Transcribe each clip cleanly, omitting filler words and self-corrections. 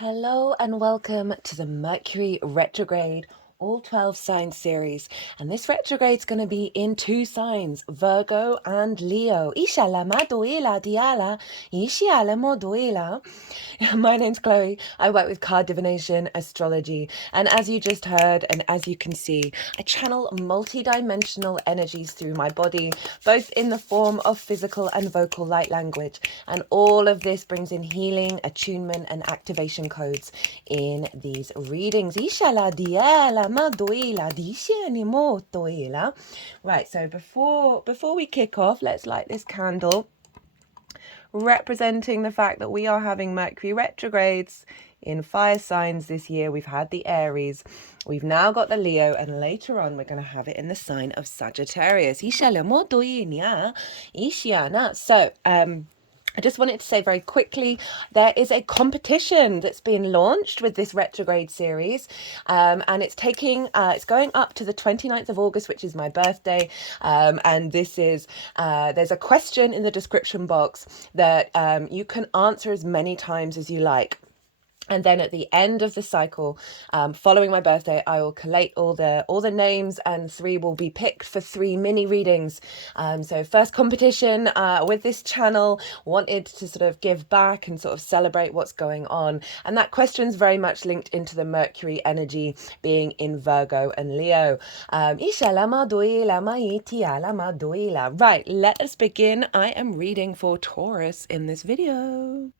Hello and welcome to the Mercury Retrograde all 12 sign series, and this retrograde is going to be in two signs, Virgo and Leo. My name's Chloe. I work with card divination, astrology, and as you just heard and as you can see, I channel multi-dimensional energies through my body, both in the form of physical and vocal light language, and all of this brings in healing, attunement and activation codes in these readings. Right, so before we kick off, let's light this candle representing the fact that we are having Mercury retrogrades in fire signs this year. We've had the Aries, we've now got the Leo, and later on we're going to have it in the sign of Sagittarius. So I just wanted to say very quickly, there is a competition that's been launched with this retrograde series, and it's going up to the 29th of August, which is my birthday, and this is, there's a question in the description box that you can answer as many times as you like. And then at the end of the cycle, following my birthday, I will collate all the names, and 3 will be picked for 3 mini readings. So first competition with this channel, wanted to sort of give back and sort of celebrate what's going on. And that question's very much linked into the Mercury energy being in Virgo and Leo. Right, let us begin. I am reading for Taurus in this video.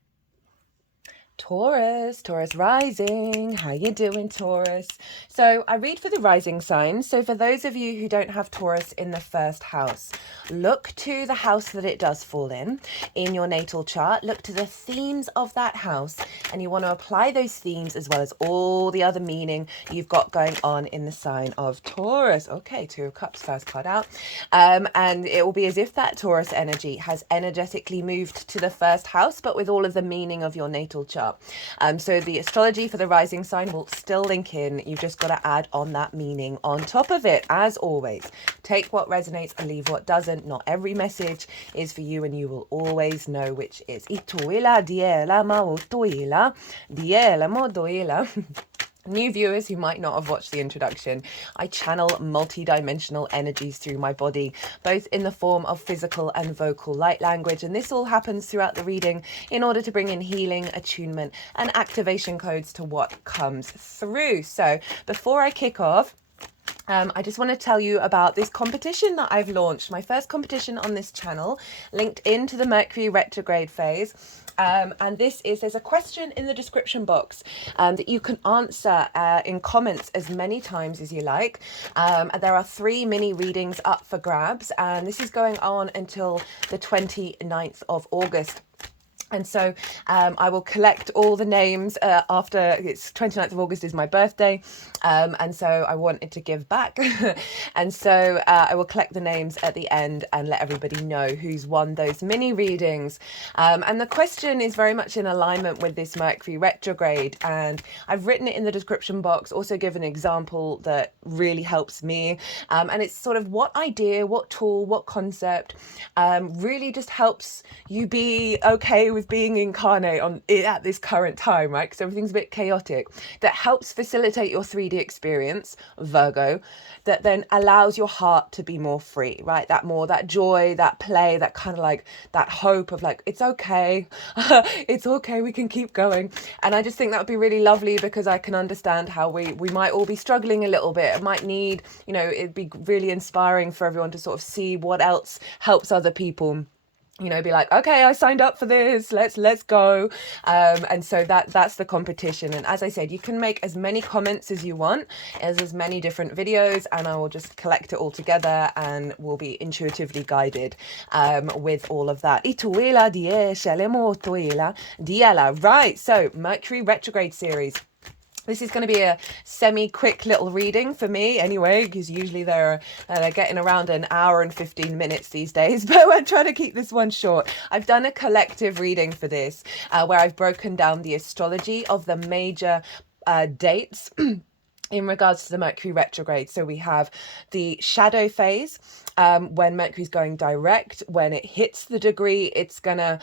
Taurus rising. How you doing, Taurus? So I read for the rising signs. So for those of you who don't have Taurus in the first house, look to the house that it does fall in your natal chart. Look to the themes of that house, and you want to apply those themes as well as all the other meaning you've got going on in the sign of Taurus. Okay, 2 of Cups, first card out. And it will be as if that Taurus energy has energetically moved to the first house, but with all of the meaning of your natal chart. So the astrology for the rising sign will still link in. You've just got to add on that meaning on top of it. As always, take what resonates and leave what doesn't. Not every message is for you, and you will always know which is. New viewers who might not have watched the introduction, I channel multi-dimensional energies through my body, both in the form of physical and vocal light language. And this all happens throughout the reading in order to bring in healing, attunement, and activation codes to what comes through. So before I kick off, I just want to tell you about this competition that I've launched. My first competition on this channel, linked into the Mercury retrograde phase. And there's a question in the description box that you can answer in comments as many times as you like. There are 3 mini readings up for grabs, and this is going on until the 29th of August. And so I will collect all the names after it's 29th of August is my birthday. And so I wanted to give back. And so I will collect the names at the end and let everybody know who's won those mini readings. And the question is very much in alignment with this Mercury retrograde. And I've written it in the description box, also give an example that really helps me. And it's sort of what idea, what tool, what concept really just helps you be okay with being incarnate at this current time, right? Because everything's a bit chaotic. That helps facilitate your 3D experience, Virgo, that then allows your heart to be more free, right? That joy, that play, that kind of like that hope of like, it's okay, it's okay, we can keep going. And I just think that would be really lovely, because I can understand how we might all be struggling a little bit. It might need, it'd be really inspiring for everyone to sort of see what else helps other people. Be like, okay, I signed up for this, let's go. And so that's the competition. And as I said, you can make as many comments as you want, as many different videos, and I will just collect it all together and will be intuitively guided with all of that. Right, so Mercury retrograde series. This is going to be a semi-quick little reading for me anyway, because usually they're getting around an hour and 15 minutes these days, but we're trying to keep this one short. I've done a collective reading for this where I've broken down the astrology of the major dates in regards to the Mercury retrograde. So we have the shadow phase, when Mercury's going direct. When it hits the degree it's gonna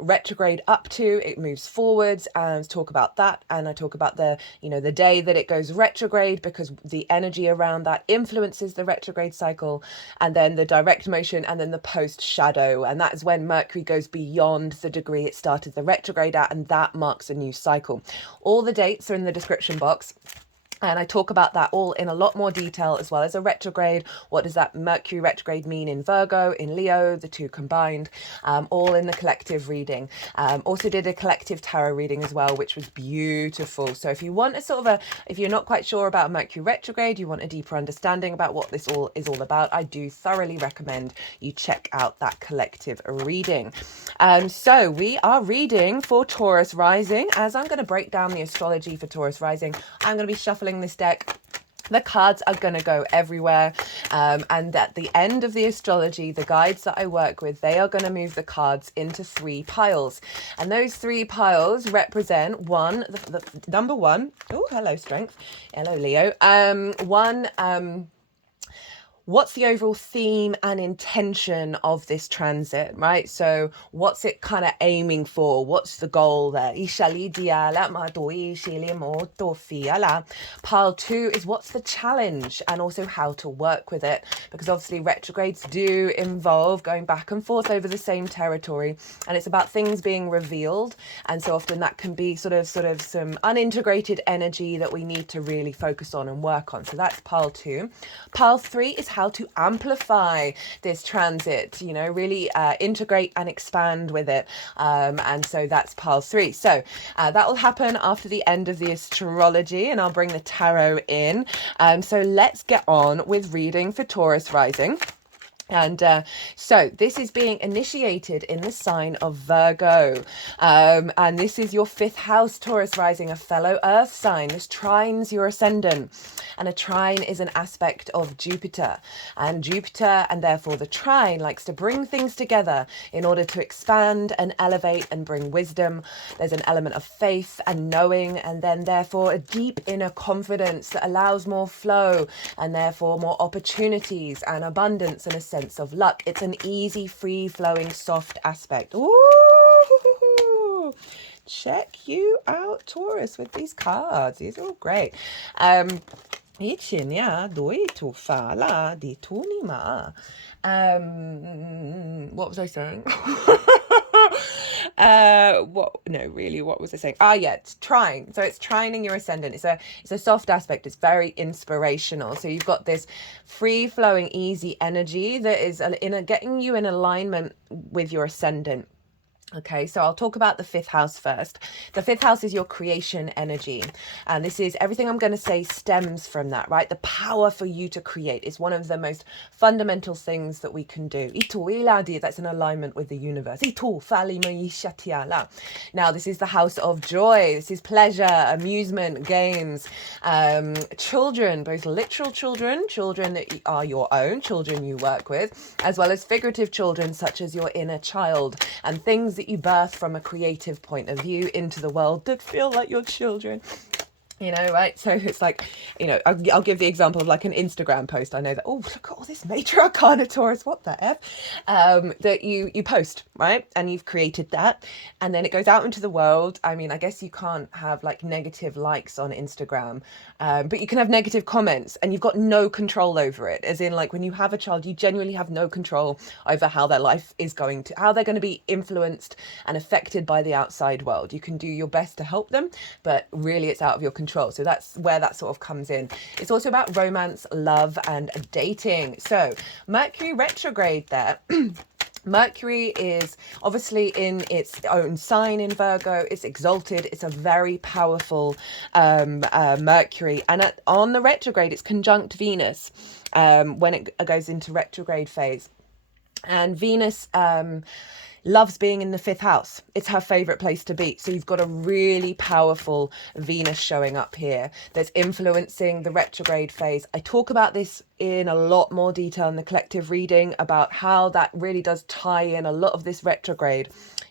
retrograde up to, it moves forwards, and talk about that. And I talk about the, the day that it goes retrograde, because the energy around that influences the retrograde cycle, and then the direct motion, and then the post shadow, and that is when Mercury goes beyond the degree it started the retrograde at, and that marks a new cycle. All the dates are in the description box. And I talk about that all in a lot more detail, as well as a retrograde. What does that Mercury retrograde mean in Virgo, in Leo, the two combined, all in the collective reading. Also did a collective tarot reading as well, which was beautiful. So if you want if you're not quite sure about Mercury retrograde, you want a deeper understanding about what this all is all about, I do thoroughly recommend you check out that collective reading. So we are reading for Taurus rising. As I'm going to break down the astrology for Taurus rising, I'm going to be shuffling this deck. The cards are going to go everywhere, and at the end of the astrology, the guides that I work with, they are going to move the cards into 3 piles, and those 3 piles represent the number 1. Oh, hello strength, hello Leo. What's the overall theme and intention of this transit, right? So what's it kind of aiming for? What's the goal there? Pile 2 is what's the challenge, and also how to work with it, because obviously retrogrades do involve going back and forth over the same territory, and it's about things being revealed, and so often that can be sort of some unintegrated energy that we need to really focus on and work on. So that's pile 2. Pile 3 is how to amplify this transit, really integrate and expand with it. And so that's pile 3. So that will happen after the end of the astrology, and I'll bring the tarot in. So let's get on with reading for Taurus rising. And so this is being initiated in the sign of Virgo. And this is your 5th house, Taurus rising, a fellow earth sign. This trines your ascendant. And a trine is an aspect of Jupiter. And Jupiter, and therefore the trine, likes to bring things together in order to expand and elevate and bring wisdom. There's an element of faith and knowing, and then therefore a deep inner confidence that allows more flow, and therefore more opportunities and abundance and a sense of luck. It's an easy, free-flowing, soft aspect. Ooh, check you out, Taurus, with these cards. These are all great. What was I saying? What was I saying? It's trine. So it's trining your ascendant. It's a soft aspect. It's very inspirational. So you've got this free flowing, easy energy that is getting you in alignment with your ascendant. Okay, so I'll talk about the 5th house first. The 5th house is your creation energy. And this is everything I'm going to say stems from that, right? The power for you to create is one of the most fundamental things that we can do. That's in alignment with the universe. Now, this is the house of joy. This is pleasure, amusement, games, children, both literal children that are your own, children you work with, as well as figurative children, such as your inner child, and things that you birth from a creative point of view into the world that feel like your children. Right? So it's like, I'll give the example of like an Instagram post. I know that, look at all this major arcana Taurus, what the F, that you post, right? And you've created that, and then it goes out into the world. I mean, I guess you can't have like negative likes on Instagram, but you can have negative comments, and you've got no control over it. As in, like, when you have a child, you genuinely have no control over how their life is how they're going to be influenced and affected by the outside world. You can do your best to help them, but really it's out of your control. So that's where that sort of comes in. It's also about romance, love, and dating. So Mercury retrograde there. Mercury is obviously in its own sign in Virgo. It's exalted. It's a very powerful Mercury. And on the retrograde, it's conjunct Venus when it goes into retrograde phase. And Venus loves being in the 5th house. It's her favorite place to be. So you've got a really powerful Venus showing up here that's influencing the retrograde phase. I talk about this in a lot more detail in the collective reading about how that really does tie in a lot of this retrograde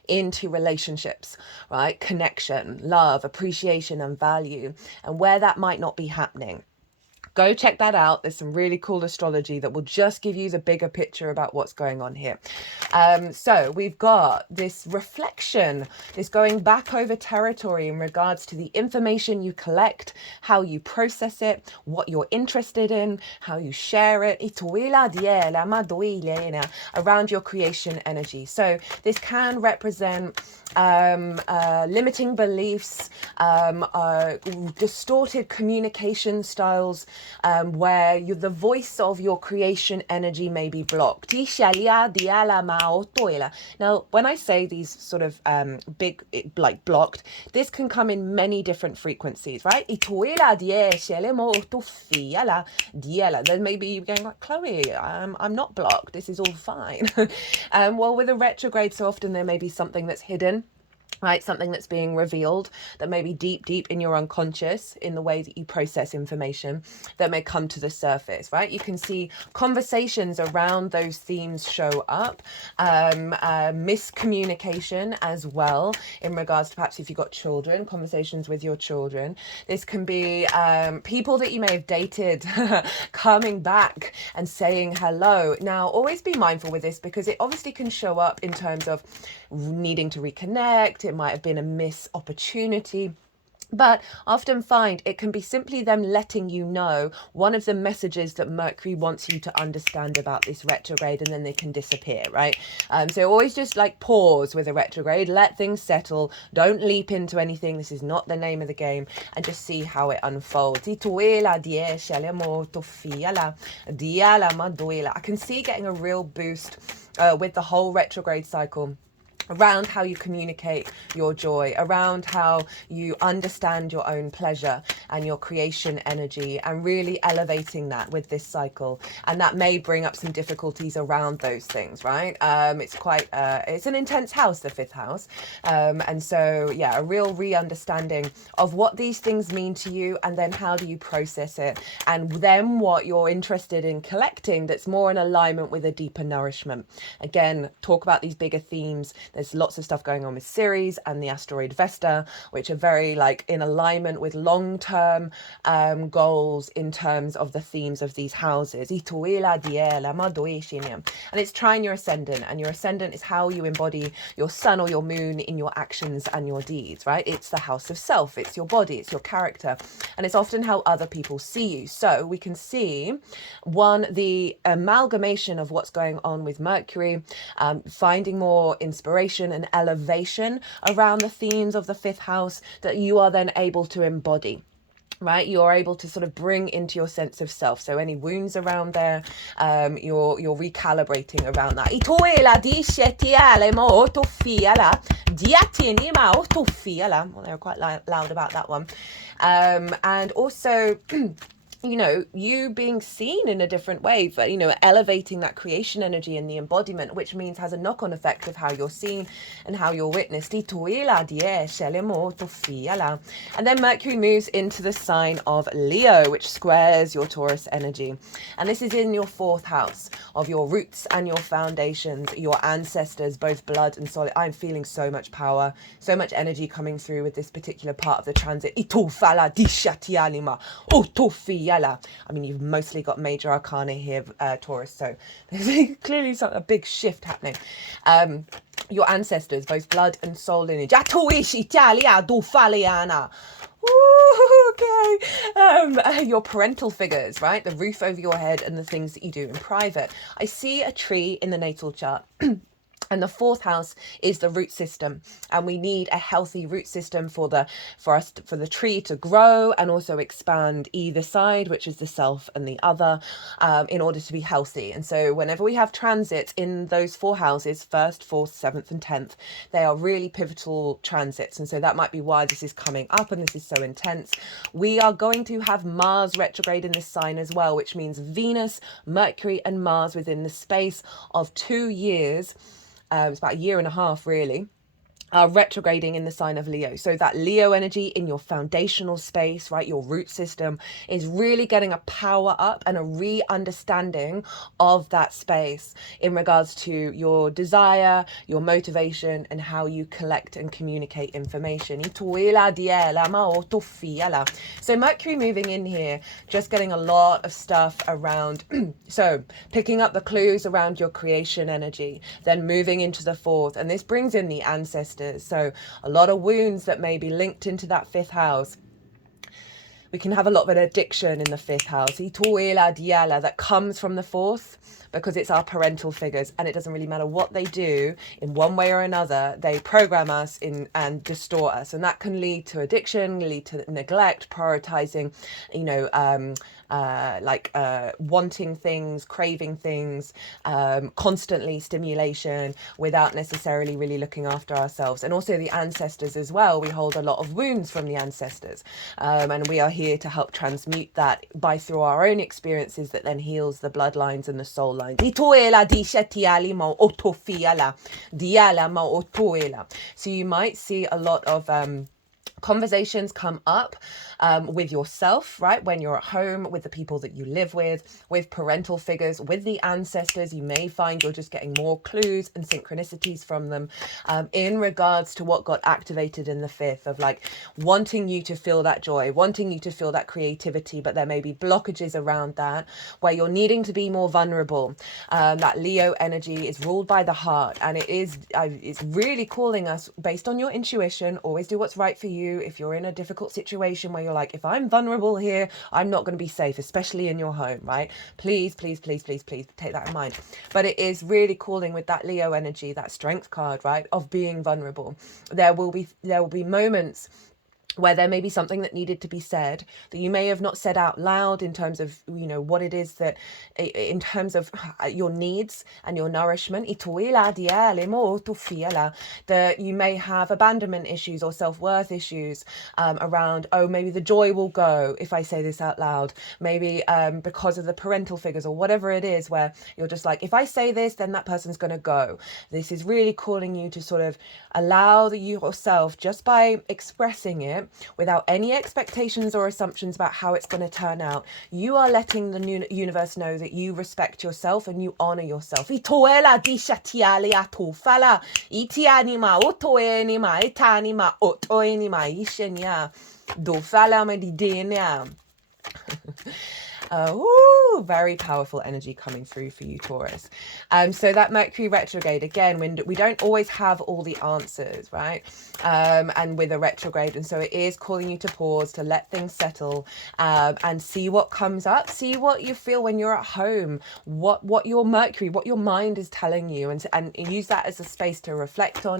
into relationships, right? Connection, love, appreciation, and value, and where that might not be happening. Go check that out. There's some really cool astrology that will just give you the bigger picture about what's going on here. So we've got this reflection, this going back over territory in regards to the information you collect, how you process it, what you're interested in, how you share it, around your creation energy. So this can represent limiting beliefs, distorted communication styles, where the voice of your creation energy may be blocked. Now, when I say these sort of big, like blocked, this can come in many different frequencies, right? Then maybe you're going like, Chloe, I'm not blocked. This is all fine. Well, with a retrograde, so often there may be something that's hidden, right? Something that's being revealed that may be deep in your unconscious in the way that you process information that may come to the surface, right? You can see conversations around those themes show up, miscommunication as well in regards to perhaps if you've got children, conversations with your children. This can be people that you may have dated coming back and saying hello. Now, always be mindful with this because it obviously can show up in terms of needing to reconnect. It might have been a missed opportunity. But often find it can be simply them letting you know one of the messages that Mercury wants you to understand about this retrograde, and then they can disappear, right? So always just like pause with a retrograde, let things settle, don't leap into anything. This is not the name of the game, and just see how it unfolds. I can see getting a real boost with the whole retrograde cycle around how you communicate your joy, around how you understand your own pleasure and your creation energy, and really elevating that with this cycle. And that may bring up some difficulties around those things, right? It's quite, it's an intense house, the 5th house. And so, yeah, a real re-understanding of what these things mean to you, and then how do you process it, and then what you're interested in collecting that's more in alignment with a deeper nourishment. Again, talk about these bigger themes. There's lots of stuff going on with Ceres and the asteroid Vesta, which are very like in alignment with long-term goals in terms of the themes of these houses. And it's trine your ascendant, and your ascendant is how you embody your sun or your moon in your actions and your deeds, right? It's the house of self, it's your body, it's your character, and it's often how other people see you. So we can see the amalgamation of what's going on with Mercury, finding more inspiration and elevation around the themes of the 5th house that you are then able to embody, right? You're able to sort of bring into your sense of self. So any wounds around there, you're recalibrating around that. Well, they were quite loud about that one. And also you know, you being seen in a different way, but, you know, elevating that creation energy and the embodiment, which means has a knock-on effect of how you're seen and how you're witnessed. And then Mercury moves into the sign of Leo, which squares your Taurus energy. And this is in your 4th house of your roots and your foundations, your ancestors, both blood and soul. I'm feeling so much power, so much energy coming through with this particular part of the transit. I mean, you've mostly got major arcana here, Taurus, so there's clearly a big shift happening. Your ancestors, both blood and soul lineage. Okay. Your parental figures, right? The roof over your head and the things that you do in private. I see a tree in the natal chart. And the 4th house is the root system, and we need a healthy root system for the tree to grow and also expand either side, which is the self and the other, in order to be healthy. And so whenever we have transits in those 4 houses, 1st, 4th, 7th and 10th, they are really pivotal transits. And so that might be why this is coming up and this is so intense. We are going to have Mars retrograde in this sign as well, which means Venus, Mercury and Mars within the space of 2 years it's about a year and a half really, are retrograding in the sign of Leo. So that Leo energy in your foundational space, right, your root system, is really getting a power up and a re-understanding of that space in regards to your desire, your motivation, and how you collect and communicate information. So Mercury moving in here, just getting a lot of stuff around, so picking up the clues around your creation energy, then moving into the fourth, and this brings in the ancestors. So a lot of wounds that may be linked into that fifth house. We can have a lot of an addiction in the fifth house that comes from the fourth, because it's our parental figures, and it doesn't really matter what they do in one way or another, they program us in and distort us, and that can lead to addiction, lead to neglect, prioritizing, wanting things, craving things, constantly stimulation without necessarily really looking after ourselves. And also the ancestors as well, we hold a lot of wounds from the ancestors, and we are here to help transmute that by through our own experiences, that then heals the bloodlines and the soul lines. So you might see a lot of conversations come up with yourself, right, when you're at home, with the people that you live with parental figures, with the ancestors. You may find you're just getting more clues and synchronicities from them in regards to what got activated in the fifth, of like wanting you to feel that joy, wanting you to feel that creativity, but there may be blockages around that where you're needing to be more vulnerable. That Leo energy is ruled by the heart, and it's really calling us based on your intuition. Always do what's right for you. If you're in a difficult situation where you're like, if I'm vulnerable here, I'm not going to be safe, especially in your home, right? Please, please, please, please, please take that in mind. But it is really calling with that Leo energy, that strength card, right, of being vulnerable. There will be moments where there may be something that needed to be said that you may have not said out loud, in terms of, what it is that, in terms of your needs and your nourishment, that you may have abandonment issues or self-worth issues around, maybe the joy will go if I say this out loud, maybe because of the parental figures or whatever it is, where you're just like, if I say this, then that person's going to go. This is really calling you to sort of allow yourself, just by expressing it without any expectations or assumptions about how it's going to turn out, you are letting the universe know that you respect yourself and you honor yourself. Very powerful energy coming through for you, Taurus. So that Mercury retrograde, again, when we don't always have all the answers, right? And with a retrograde, and so it is calling you to pause, to let things settle, and see what comes up, see what you feel when you're at home, what your Mercury, what your mind is telling you, and use that as a space to reflect on.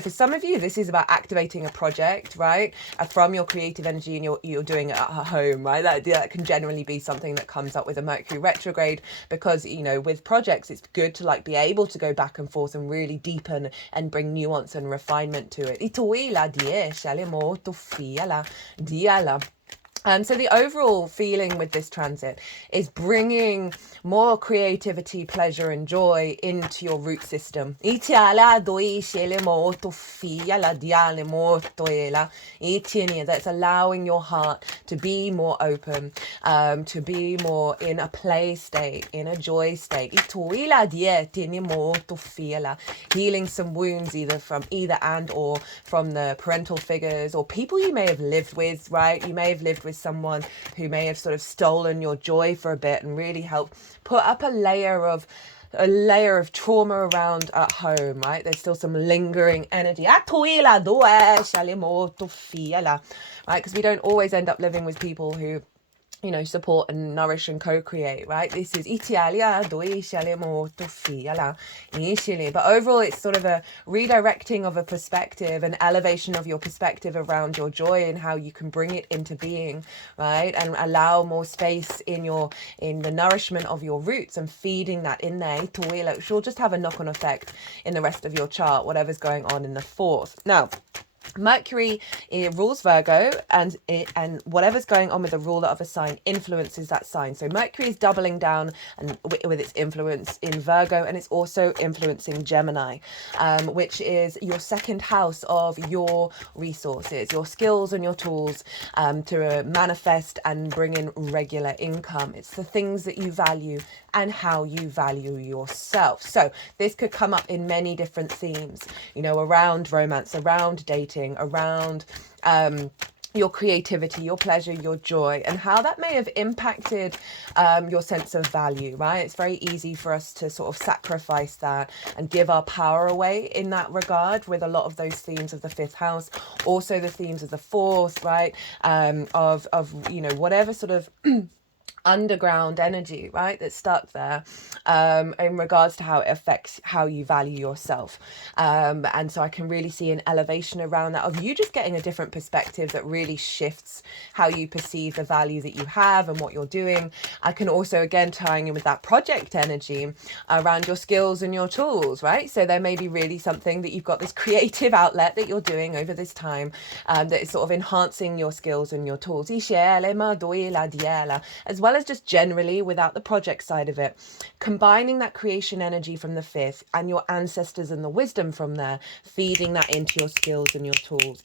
For some of you, this is about activating a project, right? From your creative energy, and you're doing it at home, right? That can generally be something that comes up with a Mercury retrograde, because with projects, it's good to like be able to go back and forth and really deepen and bring nuance and refinement to it. So the overall feeling with this transit is bringing more creativity, pleasure, and joy into your root system. That's allowing your heart to be more open, to be more in a play state, in a joy state. Healing some wounds, either and or from the parental figures or people you may have lived with, right? You may have lived with someone who may have sort of stolen your joy for a bit and really helped put up a layer of trauma around at home, right? There's still some lingering energy, right? Because we don't always end up living with people who support and nourish and co-create, right? This is but overall it's sort of a redirecting of a perspective, an elevation of your perspective around your joy and how you can bring it into being, right? And allow more space in the nourishment of your roots and feeding that in there, which will just have a knock-on effect in the rest of your chart, whatever's going on in the fourth. Now, Mercury, it rules Virgo, and whatever's going on with the ruler of a sign influences that sign. So Mercury is doubling down and with its influence in Virgo, and it's also influencing Gemini, which is your second house of your resources, your skills and your tools to manifest and bring in regular income. It's the things that you value and how you value yourself. So this could come up in many different themes, you know, around romance, around dating, around your creativity, your pleasure, your joy, and how that may have impacted your sense of value, right? It's very easy for us to sort of sacrifice that and give our power away in that regard with a lot of those themes of the fifth house, also the themes of the fourth, right? Of you know, whatever sort of underground energy, right, that's stuck there in regards to how it affects how you value yourself, and so I can really see an elevation around that of you just getting a different perspective that really shifts how you perceive the value that you have and what you're doing. I can also, again, tying in with that project energy around your skills and your tools, right? So there may be really something that you've got this creative outlet that you're doing over this time that is sort of enhancing your skills and your tools, as well as just generally without the project side of it, combining that creation energy from the fifth and your ancestors and the wisdom from there, feeding that into your skills and your tools.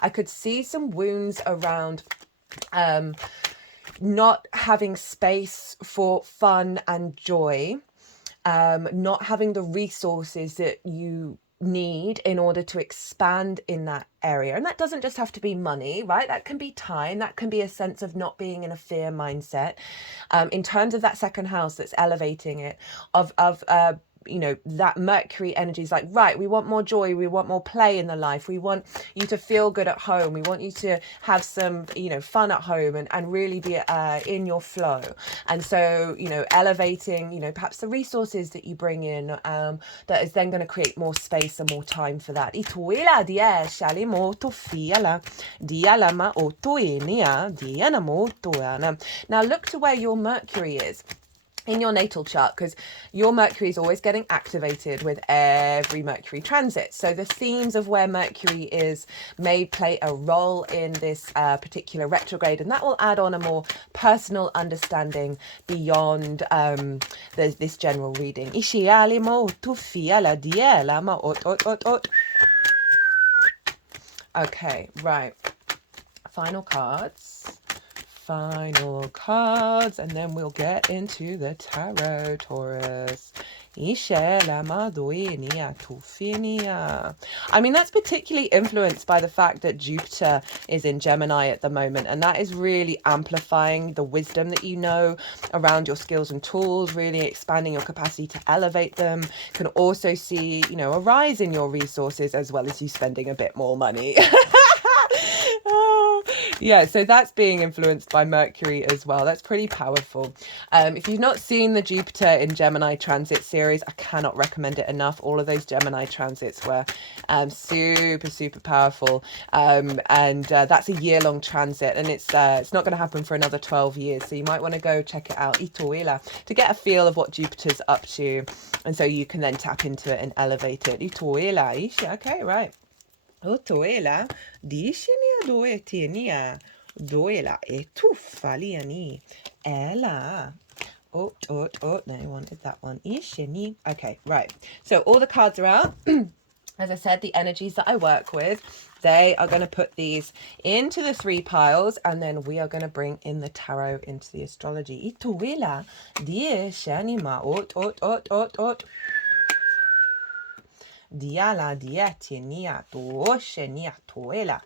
I could see some wounds around not having space for fun and joy, not having the resources that you need in order to expand in that area. And that doesn't just have to be money, right? That can be time. That can be a sense of not being in a fear mindset. In terms of that second house that's elevating it, of you know, that Mercury energy is like, right, we want more joy, we want more play in the life, we want you to feel good at home, we want you to have some, you know, fun at home and really be in your flow. And so, you know, elevating, you know, perhaps the resources that you bring in, that is then going to create more space and more time for that. Now look to where your Mercury is in your natal chart, because your Mercury is always getting activated with every Mercury transit. So the themes of where Mercury is may play a role in this particular retrograde, and that will add on a more personal understanding beyond this general reading. Okay, right. Final cards, and then we'll get into the tarot, Taurus. I mean, that's particularly influenced by the fact that Jupiter is in Gemini at the moment, and that is really amplifying the wisdom that you know around your skills and tools, really expanding your capacity to elevate them. Can also see, you know, a rise in your resources as well as you spending a bit more money. Yeah, so that's being influenced by Mercury as well. That's pretty powerful. If you've not seen the Jupiter in Gemini transit series, I cannot recommend it enough. All of those Gemini transits were super powerful. And that's a year-long transit, and it's not going to happen for another 12 years. So you might want to go check it out, to get a feel of what Jupiter's up to, and so you can then tap into it and elevate it. Okay, right. Otoela, dishenia doetinia, doela etufaliani, ella. No, I wanted that one. Ishini. Okay, right. So all the cards are out. As I said, the energies that I work with, they are going to put these into the 3 piles, and then we are going to bring in the tarot into the astrology. Ituela, die shanima, ot. Diala dietinia tuoshenia tuela.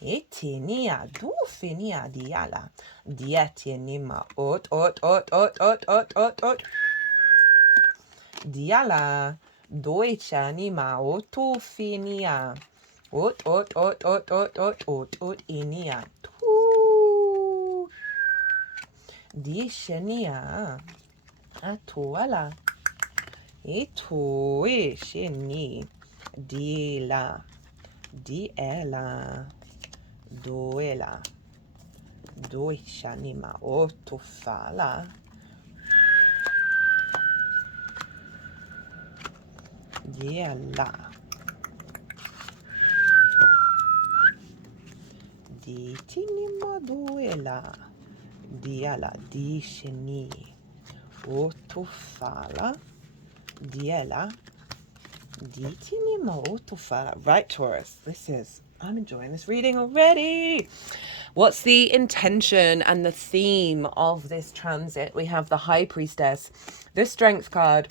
Etinia dufenia diala. Dietinima ot. Diala doichanima otufinia. Ot inia. Tu. Dishenia atuala. Ituishini diela doela doishanima otufala diela. Di tinima duela. Diala di sheni. Otofala. Diela. Di tinima otofala. Right, Taurus. I'm enjoying this reading already. What's the intention and the theme of this transit? We have the High Priestess, the Strength card,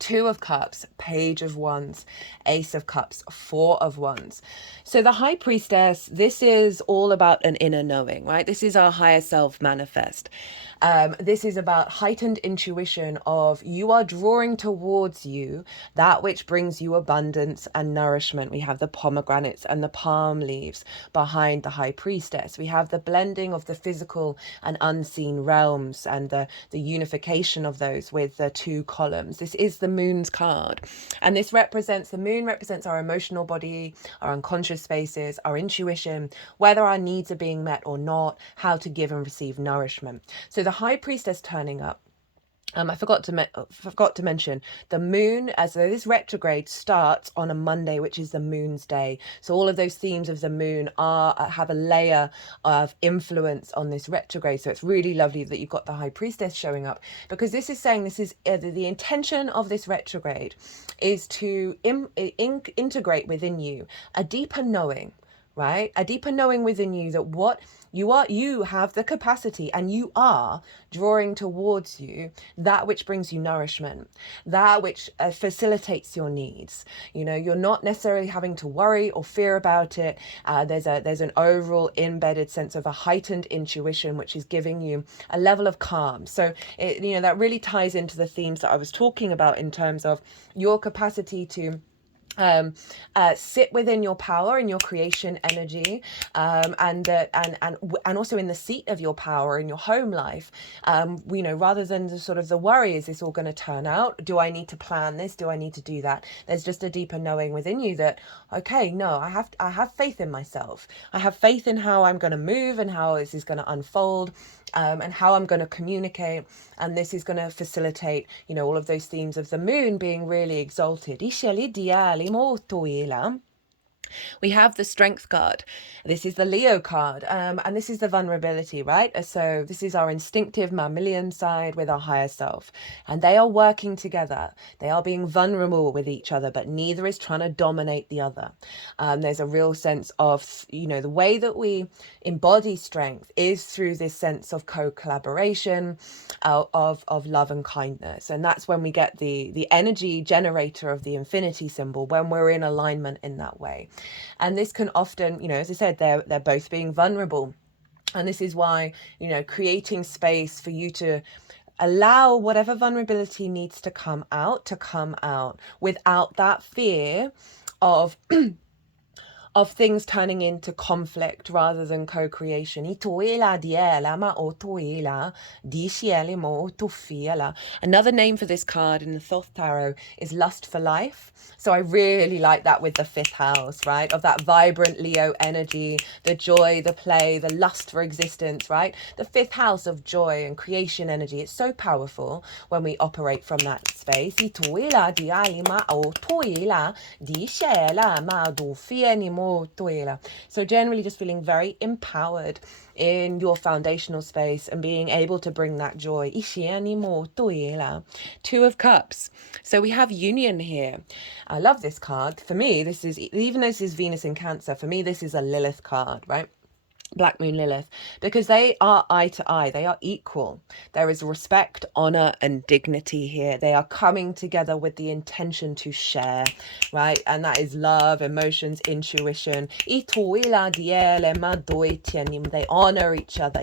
Two of Cups, Page of Wands, Ace of Cups, Four of Wands. So the High Priestess, this is all about an inner knowing, right? This is our higher self manifest. This is about heightened intuition of you are drawing towards you that which brings you abundance and nourishment. We have the pomegranates and the palm leaves behind the High Priestess. We have the blending of the physical and unseen realms and the unification of those with the two columns. This is the Moon's card, and this represents, the Moon represents our emotional body, our unconscious spaces, our intuition, whether our needs are being met or not, how to give and receive nourishment. So the High Priestess turning up. I forgot to mention the moon, as though this retrograde starts on a Monday, which is the Moon's day. So all of those themes of the moon have a layer of influence on this retrograde. So it's really lovely that you've got the High Priestess showing up, because this is saying this is the intention of this retrograde is to integrate within you a deeper knowing, right? A deeper knowing within you that what you have the capacity, and you are drawing towards you that which brings you nourishment, that which facilitates your needs. You know, you're not necessarily having to worry or fear about it. There's an overall embedded sense of a heightened intuition, which is giving you a level of calm. So that really ties into the themes that I was talking about in terms of your capacity to sit within your power and your creation energy, and also in the seat of your power in your home life. Rather than the sort of the worry, is this all going to turn out? Do I need to plan this? Do I need to do that? There's just a deeper knowing within you that, okay, no, I have faith in myself. I have faith in how I'm going to move and how this is going to unfold. And how I'm going to communicate, and this is going to facilitate, all of those themes of the moon being really exalted. We have the Strength card. This is the Leo card, and this is the vulnerability, right? So this is our instinctive mammalian side with our higher self, and they are working together. They are being vulnerable with each other, but neither is trying to dominate the other. There's a real sense of, the way that we embody strength is through this sense of co-collaboration, of love and kindness, and that's when we get the energy generator of the infinity symbol, when we're in alignment in that way. And this can often, as I said, they're both being vulnerable. And this is why, creating space for you to allow whatever vulnerability needs to come out without that fear of things turning into conflict rather than co-creation. Another name for this card in the Thoth Tarot is Lust for Life. So I really like that with the 5th house, right? Of that vibrant Leo energy, the joy, the play, the lust for existence, right? The 5th house of joy and creation energy. It's so powerful when we operate from that space. So generally just feeling very empowered in your foundational space and being able to bring that joy. 2 of Cups. So we have union here. I love this card. For me, this is, even though this is Venus in Cancer, for me this is a Lilith card, right? Black Moon Lilith, because they are eye to eye, they are equal. There is respect, honor, and dignity here. They are coming together with the intention to share, right? And that is love, emotions, intuition. They honor each other.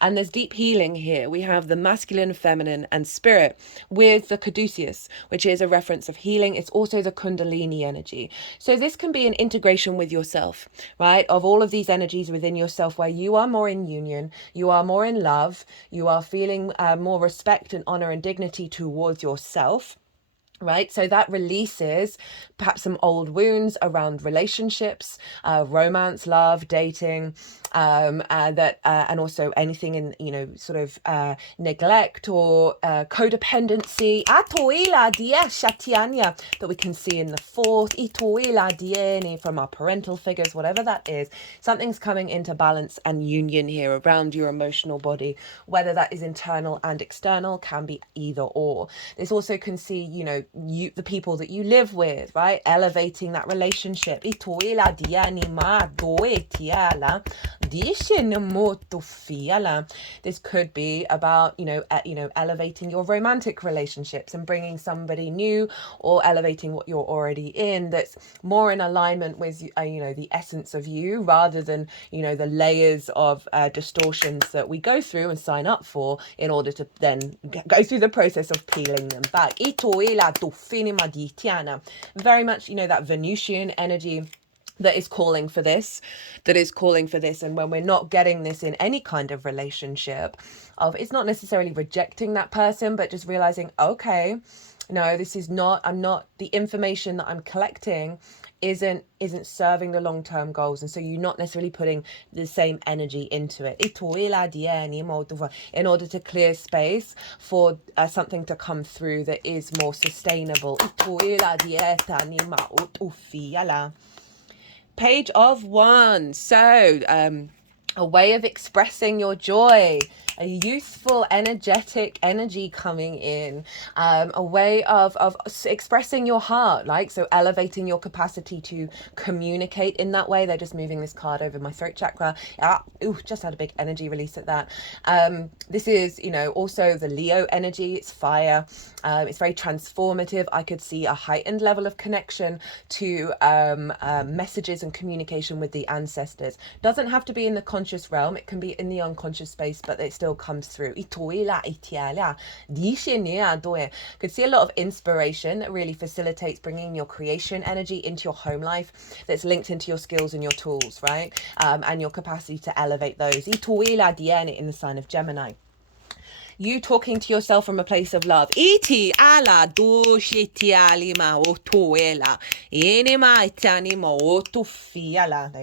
And there's deep healing here. We have the masculine, feminine, and spirit with the caduceus, which is a reference of healing. It's also the kundalini energy. So this can be an integration with yourself, right? Of all of these energies within yourself, where you are more in union, you are more in love, you are feeling more respect and honor and dignity towards yourself. Right, so that releases perhaps some old wounds around relationships, romance, love, dating, and also anything in, you know, sort of neglect or codependency that we can see in the fourth from our parental figures, whatever that is. Something's coming into balance and union here around your emotional body, whether that is internal and external, can be either or. This also can see, you know, the people that you live with, right? Elevating that relationship. This could be about, you know, elevating your romantic relationships and bringing somebody new, or elevating what you're already in that's more in alignment with, you know, the essence of you, rather than, you know, the layers of distortions that we go through and sign up for in order to then go through the process of peeling them back. Very much, you know, that Venusian energy that is calling for this, and when we're not getting this in any kind of relationship, it's not necessarily rejecting that person, but just realizing, okay, no, this is not, the information that I'm collecting isn't serving the long-term goals, and so you're not necessarily putting the same energy into it in order to clear space for something to come through that is more sustainable. Page of Wands. So a way of expressing your joy, a youthful, energetic energy coming in, a way of expressing your heart, like, so elevating your capacity to communicate in that way. They're just moving this card over my throat chakra. Just had a big energy release at that. This is, you know, also the Leo energy. It's fire. It's very transformative. I could see a heightened level of connection to messages and communication with the ancestors. Doesn't have to be in the conscious realm. It can be in the unconscious space, but it still comes through. Could see a lot of inspiration that really facilitates bringing your creation energy into your home life, that's linked into your skills and your tools, right? And your capacity to elevate those. In the sign of Gemini. You talking to yourself from a place of love. They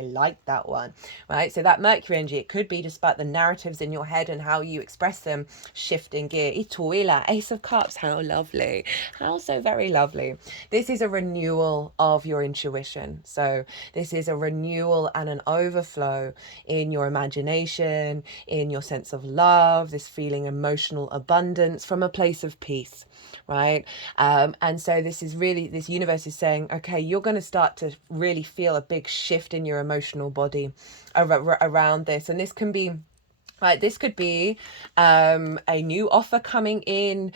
like that one, right? So that Mercury energy, it could be just about the narratives in your head and how you express them, shifting gear. Ace of Cups, how lovely. How so very lovely. This is a renewal of your intuition. So this is a renewal and an overflow in your imagination, in your sense of love, this feeling emotional abundance from a place of peace, right? And so this universe is saying, okay, you're going to start to really feel a big shift in your emotional body around this. And this can be, right, this could be a new offer coming in,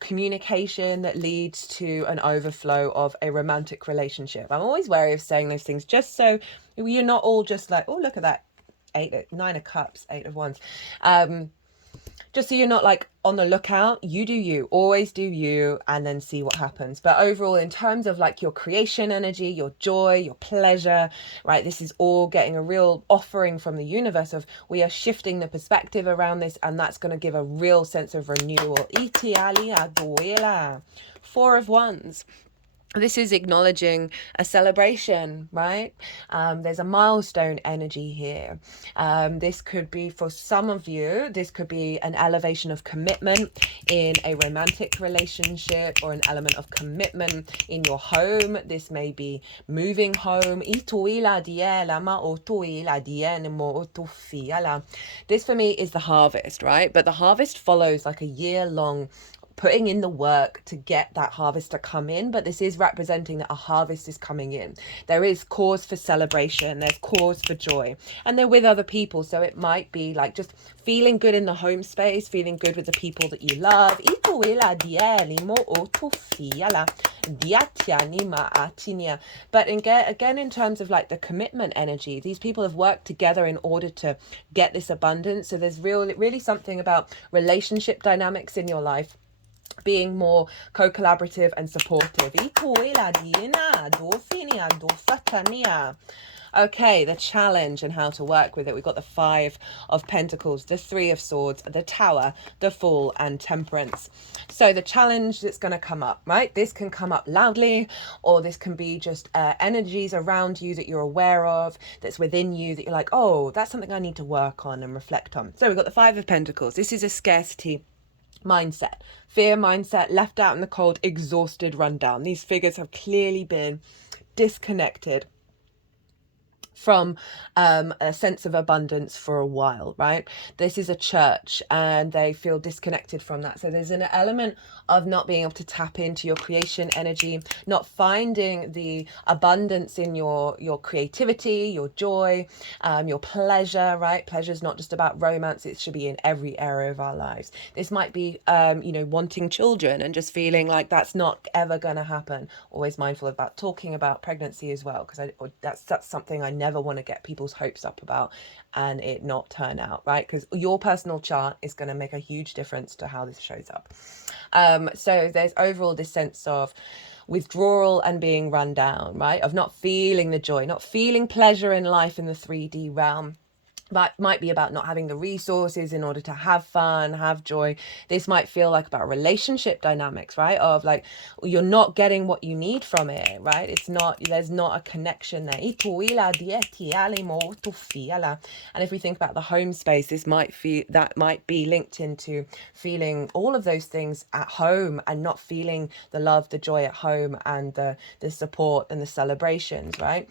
communication that leads to an overflow of a romantic relationship. I'm always wary of saying those things just so you're not all just like, oh, look at that, 9 of Cups, 8 of Wands. Just so you're not like on the lookout. You do you, always do you, and then see what happens. But overall, in terms of like your creation energy, your joy, your pleasure, right, this is all getting a real offering from the universe of, we are shifting the perspective around this, and that's going to give a real sense of renewal. 4 of Wands. This is acknowledging a celebration, right? There's a milestone energy here. This could be, for some of you, this could be an elevation of commitment in a romantic relationship, or an element of commitment in your home. This may be moving home. This for me is the harvest, right? But the harvest follows like a year-long putting in the work to get that harvest to come in. But this is representing that a harvest is coming in. There is cause for celebration, there's cause for joy, and they're with other people. So it might be like just feeling good in the home space, feeling good with the people that you love. But again, in terms of like the commitment energy, these people have worked together in order to get this abundance. So there's really something about relationship dynamics in your life being more co-collaborative and supportive. Okay, the challenge and how to work with it. We've got the Five of Pentacles, the Three of Swords, the Tower, the Fool, and Temperance. So the challenge that's going to come up, right? This can come up loudly, or this can be just energies around you that you're aware of, that's within you, that you're like, oh, that's something I need to work on and reflect on. So we've got the Five of Pentacles. This is a scarcity mindset, fear mindset, left out in the cold, exhausted, run down. These figures have clearly been disconnected from a sense of abundance for a while, right? This is a church and they feel disconnected from that. So there's an element of not being able to tap into your creation energy, not finding the abundance in your creativity, your joy, your pleasure, right? Pleasure is not just about romance. It should be in every area of our lives. This might be, wanting children and just feeling like that's not ever going to happen. Always mindful about talking about pregnancy as well, because that's something I never want to get people's hopes up about and it not turn out, right? Because your personal chart is going to make a huge difference to how this shows up. So there's overall this sense of withdrawal and being run down, right? Of not feeling the joy, not feeling pleasure in life in the 3D realm. That might be about not having the resources in order to have fun, have joy. This might feel like about relationship dynamics, right? Of like, you're not getting what you need from it, right? There's not a connection there. And if we think about the home space, that might be linked into feeling all of those things at home and not feeling the love, the joy at home and the support and the celebrations, right?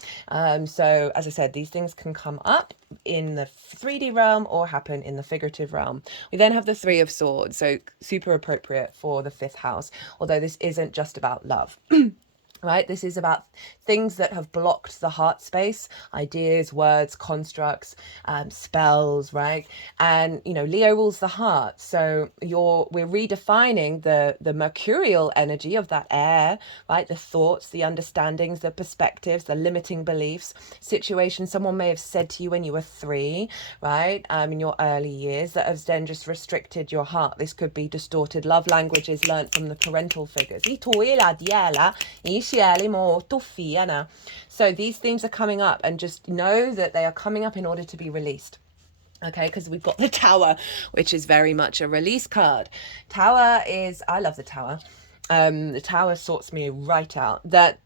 So as I said, these things can come up in the 3D realm or happen in the figurative realm. We then have the Three of Swords, so super appropriate for the 5th house, although this isn't just about love. Right? This is about things that have blocked the heart space, ideas, words, constructs, spells, right? And, Leo rules the heart. So we're redefining the mercurial energy of that air, right? The thoughts, the understandings, the perspectives, the limiting beliefs, situations someone may have said to you when you were 3, right? In your early years that has then just restricted your heart. This could be distorted love languages learnt from the parental figures. So these themes are coming up, and just know that they are coming up in order to be released. Okay, because we've got the Tower, which is very much a release card. I love the Tower. The Tower sorts me right out. That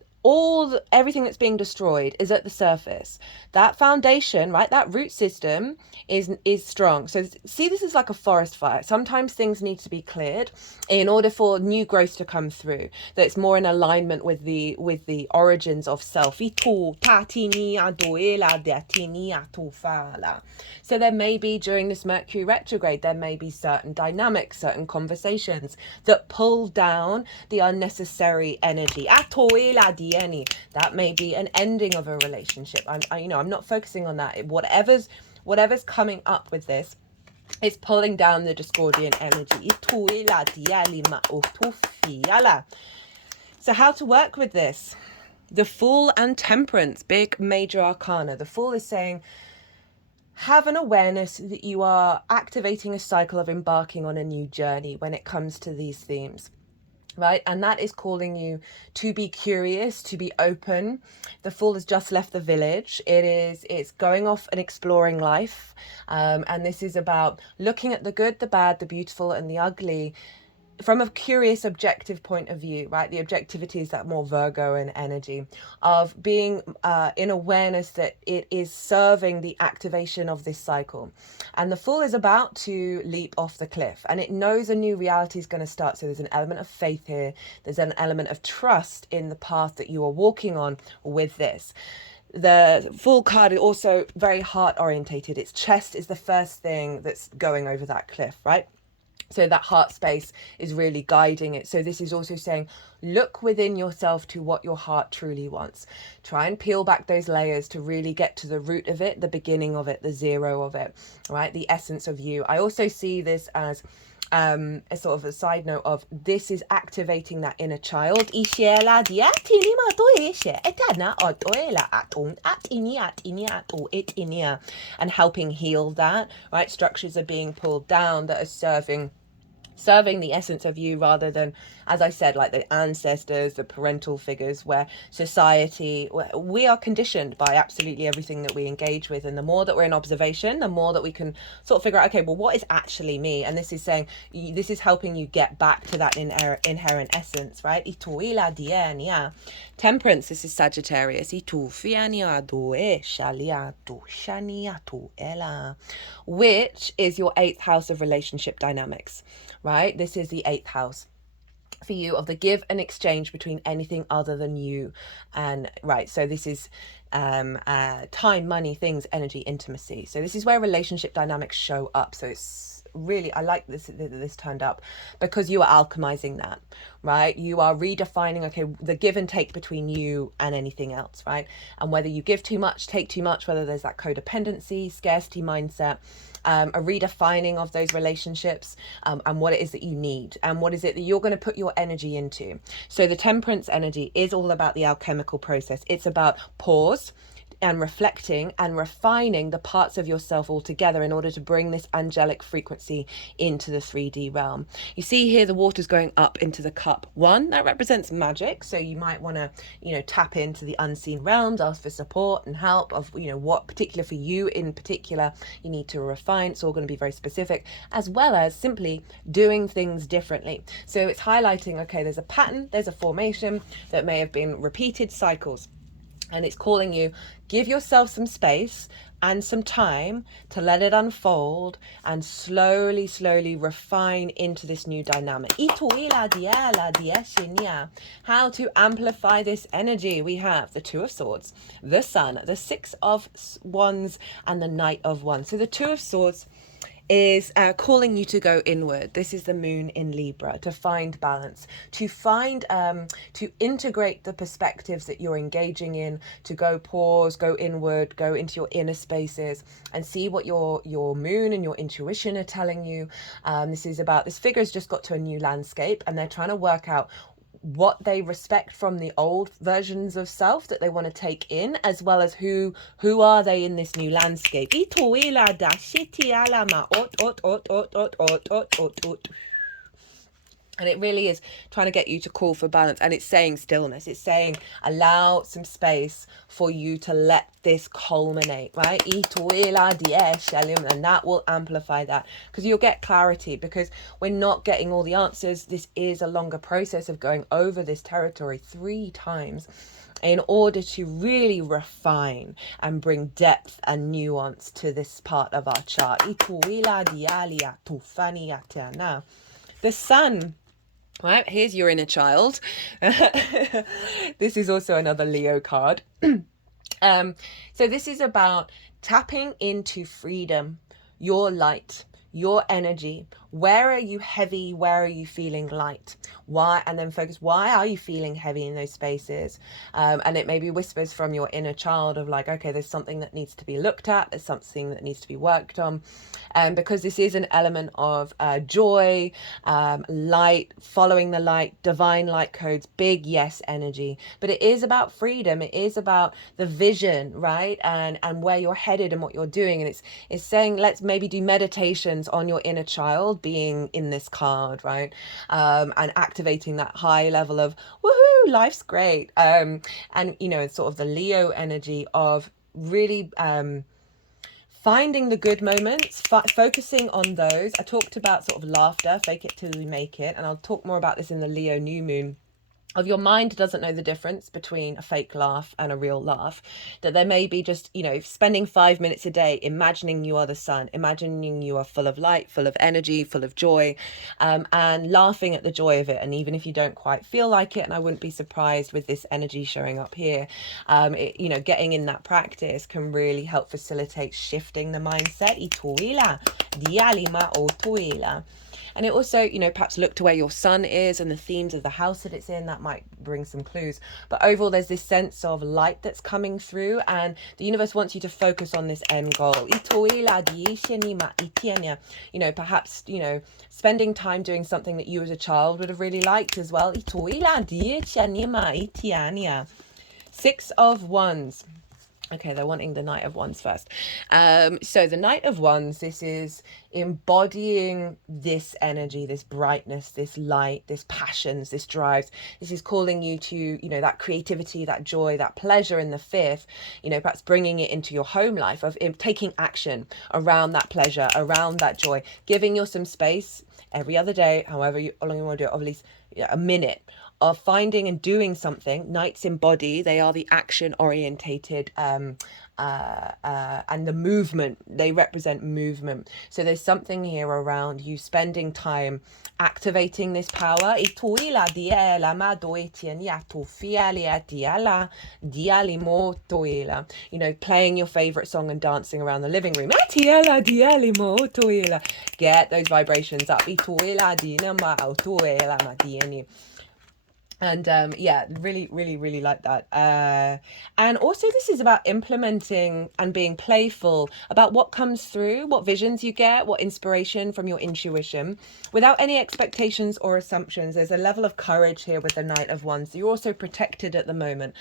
everything that's being destroyed is at the surface. That foundation, right, that root system is strong. So see, this is like a forest fire. Sometimes things need to be cleared in order for new growth to come through, that's more in alignment with the origins of self. So there may be, during this Mercury retrograde, there may be certain dynamics, certain conversations that pull down the unnecessary energy. That may be an ending of a relationship. I'm not focusing on that. Whatever's coming up with this, it's pulling down the discordian energy. So how to work with this? The Fool and Temperance, big major arcana. The Fool is saying, have an awareness that you are activating a cycle of embarking on a new journey when it comes to these themes. Right, and that is calling you to be curious, to be open. The Fool has just left the village. It's going off and exploring life, and this is about looking at the good, the bad, the beautiful, and the ugly from a curious, objective point of view, right? The objectivity is that more Virgo and energy of being in awareness that it is serving the activation of this cycle. And the Fool is about to leap off the cliff, and it knows a new reality is going to start. So there's an element of faith here. There's an element of trust in the path that you are walking on with this. The Fool card is also very heart orientated. Its chest is the first thing that's going over that cliff, right? So that heart space is really guiding it. So this is also saying, look within yourself to what your heart truly wants. Try and peel back those layers to really get to the root of it, the beginning of it, the zero of it, right? The essence of you. I also see this as a sort of a side note of this is activating that inner child and helping heal that, right? Structures are being pulled down that are serving serving the essence of you rather than, as I said, like the ancestors, the parental figures, where society, we are conditioned by absolutely everything that we engage with. And the more that we're in observation, the more that we can sort of figure out, okay, well, what is actually me? And this is saying, this is helping you get back to that inherent essence, right? Temperance, this is Sagittarius. Which is your 8th house of relationship dynamics, right? This is the 8th house for you of the give and exchange between anything other than you. And right, so this is time, money, things, energy, intimacy. So this is where relationship dynamics show up. So it's really, I like this turned up because you are alchemizing that, right? You are redefining, okay, the give and take between you and anything else, right? And whether you give too much, take too much, whether there's that codependency, scarcity mindset, a redefining of those relationships, and what it is that you need and what is it that you're going to put your energy into. So the temperance energy is all about the alchemical process. It's about pause and reflecting and refining the parts of yourself all together in order to bring this angelic frequency into the 3D realm. You see here the water's going up into the cup 1. That represents magic. So you might want to, tap into the unseen realms, ask for support and help of, what particular for you in particular you need to refine. It's all going to be very specific, as well as simply doing things differently. So it's highlighting, okay, there's a pattern, there's a formation that may have been repeated cycles. And it's calling you, give yourself some space and some time to let it unfold and slowly, slowly refine into this new dynamic. How to amplify this energy? We have the 2 of Swords, the Sun, the 6 of Wands, and the Knight of Wands. So the 2 of Swords is calling you to go inward. This is the moon in Libra, to find balance, to find, to integrate the perspectives that you're engaging in, to go pause, go inward, go into your inner spaces and see what your moon and your intuition are telling you. This is about, this figure has just got to a new landscape and they're trying to work out what they respect from the old versions of self that they want to take in, as well as who are they in this new landscape. And it really is trying to get you to call for balance. And it's saying stillness. It's saying allow some space for you to let this culminate, right? And that will amplify that, because you'll get clarity, because we're not getting all the answers. This is a longer process of going over this territory 3 times in order to really refine and bring depth and nuance to this part of our chart. Now, the Sun. Right, here's your inner child. This is also another Leo card. So this is about tapping into freedom, your light, your energy. Where are you heavy? Where are you feeling light? Why? And then focus, why are you feeling heavy in those spaces? And it maybe whispers from your inner child of like, okay, there's something that needs to be looked at. There's something that needs to be worked on. Because this is an element of joy, light, following the light, divine light codes, big yes energy. But it is about freedom. It is about the vision, right? And where you're headed and what you're doing. And it's saying, let's maybe do meditations on your inner child being in this card, right? And activating that high level of woohoo, life's great. And it's sort of the Leo energy of really finding the good moments, focusing on those. I talked about sort of laughter, fake it till you make it, and I'll talk more about this in the Leo new moon. Of your mind doesn't know the difference between a fake laugh and a real laugh, that there may be just, spending 5 minutes a day imagining you are the sun, imagining you are full of light, full of energy, full of joy, and laughing at the joy of it. And even if you don't quite feel like it, and I wouldn't be surprised with this energy showing up here, getting in that practice can really help facilitate shifting the mindset. And it also, perhaps look to where your sun is and the themes of the house that it's in. That might bring some clues. But overall, there's this sense of light that's coming through, and the universe wants you to focus on this end goal. Perhaps, spending time doing something that you as a child would have really liked as well. 6 of Wands. Okay, they're wanting the Knight of Wands first. So the Knight of Wands, this is embodying this energy, this brightness, this light, this passions, this drives. This is calling you to, you know, that creativity, that joy, that pleasure in the fifth, you know, perhaps bringing it into your home life, of taking action around that pleasure, around that joy, giving you some space every other day, however long you want to do it, of at least a minute of finding and doing something. Knights embody, they are the action orientated and the movement, they represent movement. So there's something here around you spending time activating this power. You know, playing your favorite song and dancing around the living room. Get those vibrations up. And yeah, really like that. And also this is about implementing and being playful about what comes through, what visions you get, what inspiration from your intuition, without any expectations or assumptions. There's a level of courage here with the Knight of Wands. You're also protected at the moment.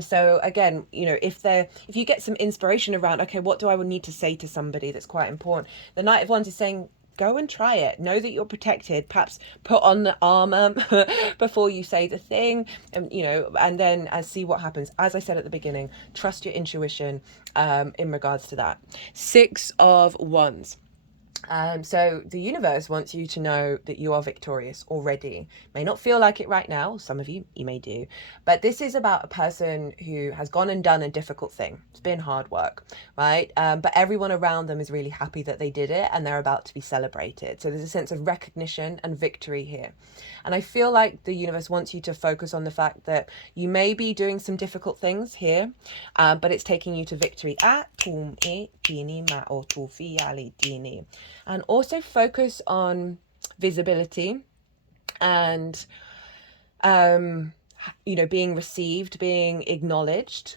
So again, you know, if you get some inspiration around, okay, what do I need to say to somebody that's quite important, the Knight of Wands is saying, go and try it. Know that you're protected. Perhaps put on the armor before you say the thing, and you know, and then see what happens. As I said at the beginning, trust your intuition in regards to that. Six of Wands. So the universe wants you to know that you are victorious already. May not feel like it right now. Some of you may do. But this is about a person who has gone and done a difficult thing. It's been hard work, right? But everyone around them is really happy that they did it and they're about to be celebrated. So there's a sense of recognition and victory here. And I feel like the universe wants you to focus on the fact that you may be doing some difficult things here, but it's taking you to victory. And also focus on visibility and, you know, being received, being acknowledged.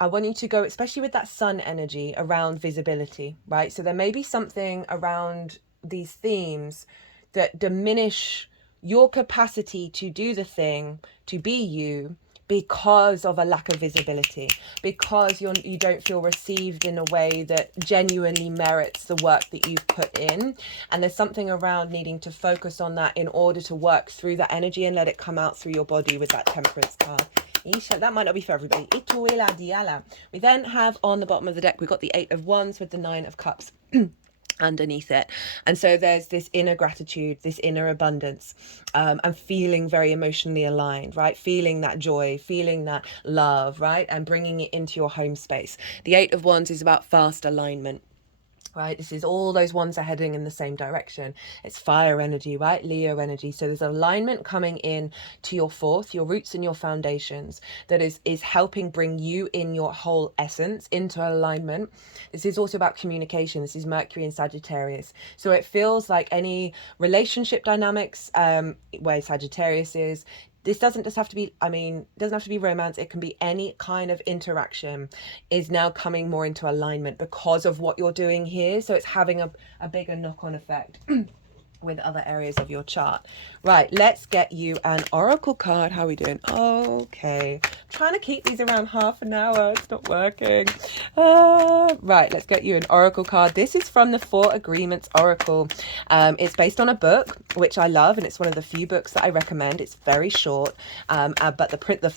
I want you to go, especially with that sun energy, around visibility, right? So there may be something around these themes that diminish your capacity to do the thing, to be you, because of a lack of visibility, because you don't feel received in a way that genuinely merits the work that you've put in. And there's something around needing to focus on that in order to work through that energy and let it come out through your body with that Temperance card. That might not be for everybody. We then have on the bottom of the deck, we've got the Eight of Wands with the Nine of Cups underneath it. And so there's this inner gratitude, this inner abundance, and feeling very emotionally aligned, right? Feeling that joy, feeling that love, right? And bringing it into your home space. The Eight of Wands is about fast alignment. Right, this is all those wands are heading in the same direction. It's fire energy, right? Leo energy. So there's alignment coming in to your fourth, your roots and your foundations, that is helping bring you in your whole essence into alignment. This is also about communication. This is Mercury and Sagittarius. So it feels like any relationship dynamics where Sagittarius is, this doesn't just have to be, it doesn't have to be romance. It can be any kind of interaction is now coming more into alignment because of what you're doing here. So it's having a bigger knock-on effect with other areas of your chart. Right, let's get you an oracle card. How are we doing? Okay. Trying to keep these around half an hour. It's not working. Right, let's get you an oracle card. This is from the Four Agreements Oracle. It's based on a book, which I love, and it's one of the few books that I recommend. It's very short, but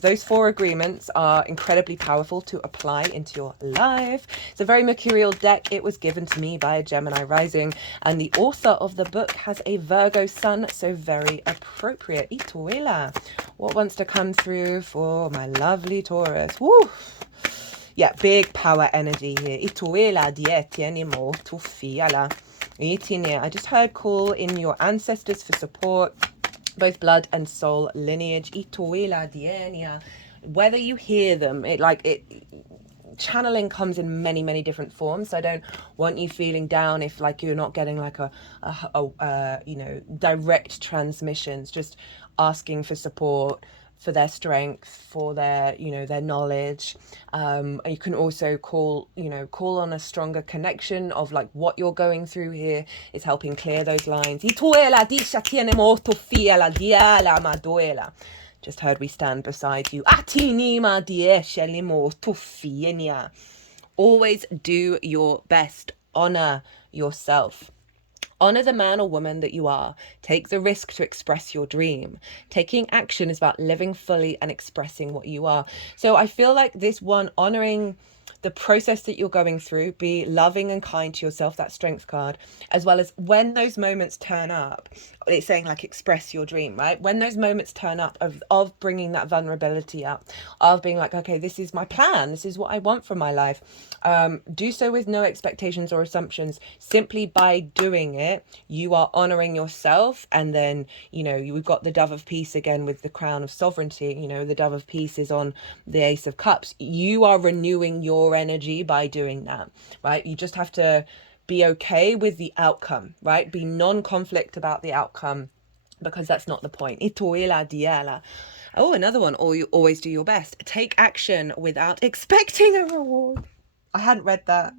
those four agreements are incredibly powerful to apply into your life. It's a very mercurial deck. It was given to me by a Gemini rising, and the author of the book has a Virgo sun, so very appropriate. Ituela, what wants to come through for my lovely Taurus? Woo! Yeah, big power energy here. Ituela dietienimo tufiala. I just heard call in your ancestors for support, both blood and soul lineage. Ituela dienia. Whether you hear them, channeling comes in many different forms. So I don't want you feeling down if like you're not getting like a direct transmissions. Just asking for support, for their strength, for their their knowledge. You can also call on a stronger connection of like what you're going through here is helping clear those lines. Just heard we stand beside you. Always do your best. Honor yourself. Honor the man or woman that you are. Take the risk to express your dream. Taking action is about living fully and expressing what you are. So I feel like this one, honoring the process that you're going through, be loving and kind to yourself, that strength card, as well as when those moments turn up, it's saying like express your dream, right? When those moments turn up of bringing that vulnerability up, of being like, okay, this is my plan, this is what I want from my life. Do so with no expectations or assumptions. Simply by doing it, you are honoring yourself. And then, you know, we've got the dove of peace again with the crown of sovereignty. You know, the dove of peace is on the ace of cups. You are renewing your energy by doing that, right? You just have to be okay with the outcome, right? Be non-conflict about the outcome, because that's not the point. Oh, another one. Or you always do your best. Take action without expecting a reward. I hadn't read that.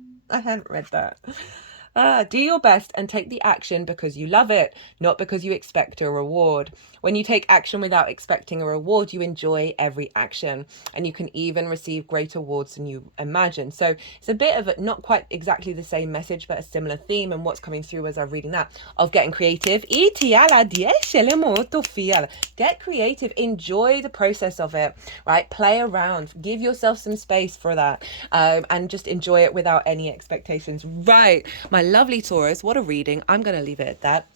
Do your best and take the action because you love it, not because you expect a reward. When you take action without expecting a reward, you enjoy every action, and you can even receive greater rewards than you imagine. So it's a bit of not quite exactly the same message, but a similar theme. And what's coming through as I'm reading that, of getting creative. Get creative. Enjoy the process of it, right? Play around. Give yourself some space for that, and just enjoy it without any expectations. Right, my lovely Taurus, what a reading. I'm going to leave it at that.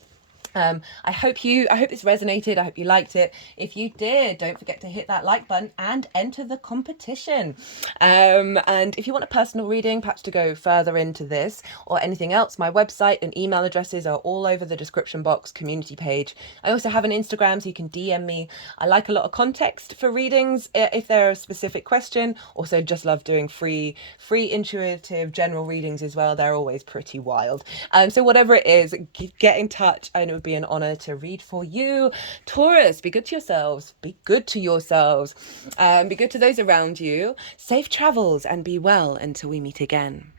I hope this resonated. I hope you liked it. If you did, don't forget to hit that like button and enter the competition. And if you want a personal reading, perhaps to go further into this or anything else, my website and email addresses are all over the description box, community page. I also have an Instagram, so you can DM me. I like a lot of context for readings if they're a specific question. Also just love doing free intuitive general readings as well. They're always pretty wild. So whatever it is, get in touch. I know it would be an honor to read for you. Taurus, be good to yourselves. Be good to yourselves. Be good to those around you. Safe travels and be well until we meet again.